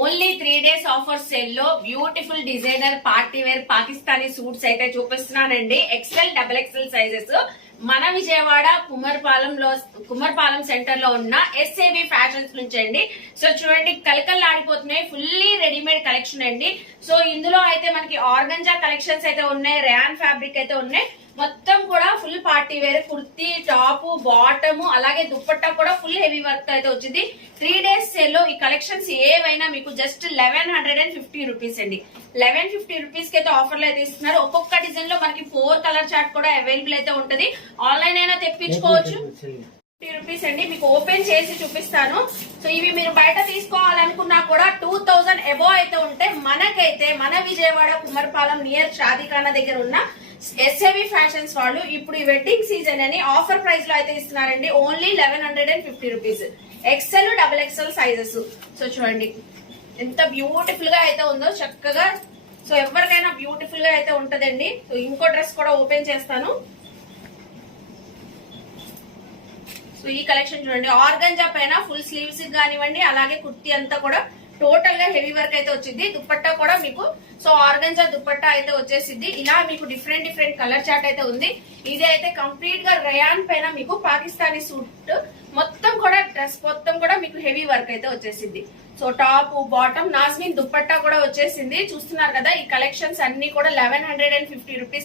Only 3 days offer sale లో beautiful designer party wear Pakistani suits అయితే చూపిస్తున్నానండి. ఎక్సెల్ డబుల్ ఎక్సెల్ సైజెస్ మన Vijayawada కుమ్మర్పాలెం centre లో ఉన్న ఎస్ఏబి ఫ్యాషన్స్ నుంచి అండి. సో చూడండి కలకల్ ఆడిపోతున్నాయి, ఫుల్లీ రెడీమేడ్ కలెక్షన్ అండి. సో ఇందులో అయితే మనకి ఆర్గంజా కలెక్షన్స్ అయితే ఉన్నాయి, ర్యాన్ ఫ్యాబ్రిక్ అయితే ఉన్నాయి. మొత్తం కూడా full party wear kurti, top, bottom, అలాగే దుప్పట్టా కూడా ఫుల్ హెవీ వర్క్ అయితే వచ్చింది. 3 days సేల్ లో ఈ కలెక్షన్స్ ఏవైనా మీకు జస్ట్ 1150 రూపీస్ అండి. 1150 రూపీస్ కి అయితే ఆఫర్లు అయితే ఇస్తున్నారు. ఒక్కొక్క డిజైన్ లో మనకి 4 కలర్ చార్ట్ కూడా అవైలబుల్ అయితే ఉంటది. ఆన్లైన్ అయినా తెప్పించుకోవచ్చు. 50 రూపీస్ అండి. మీకు ఓపెన్ చేసి చూపిస్తాను. సో ఇవి మీరు బయట తీసుకోవాలనుకున్నా కూడా 2000 అబో అయితే ఉంటే, మనకైతే మన విజయవాడ కుమ్మర్పాలెం నియర్ షాదీఖానా దగ్గర ఉన్న ఎస్ఏబి ఫ్యాషన్స్ వాళ్ళు ఇప్పుడు ఈ వెడ్డింగ్ సీజన్ అని ఆఫర్ ప్రైస్ లో అయితే ఇస్తున్నారండి. Only 1150 rupees. XL double XL sizes. So చూడండి ఎంత బ్యూటిఫుల్ గా అయితే ఉందో చక్కగా. సో ఎవరికైనా బ్యూటిఫుల్ గా అయితే ఉంటదండి. సో ఇంకో డ్రెస్ కూడా ఓపెన్ చేస్తాను. సో ఈ కలెక్షన్ చూడండి, ఆర్గంజా పైన ఫుల్ స్లీవ్స్ కానివ్వండి, అలాగే కుర్తీ అంతా కూడా టోటల్ గా హెవీ వర్క్ అయితే వచ్చింది. దుప్పట్టా కూడా మీకు సో ఆర్గంజా దుప్పట్టా అయితే వచ్చేసింది. ఇలా మీకు డిఫరెంట్ కలర్ చార్ట్ అయితే ఉంది. ఇది అయితే కంప్లీట్ గా రయాన్ పైన మీకు పాకిస్తానీ సూట్ మొత్తం కూడా డ్రెస్ మొత్తం కూడా మీకు హెవీ వర్క్ అయితే వచ్చేసింది. సో టాప్, బాటమ్, నాజ్మిన్ దుప్పట్టా కూడా వచ్చేసింది. చూస్తున్నారు కదా ఈ కలెక్షన్స్ అన్ని కూడా 1150 రూపీస్.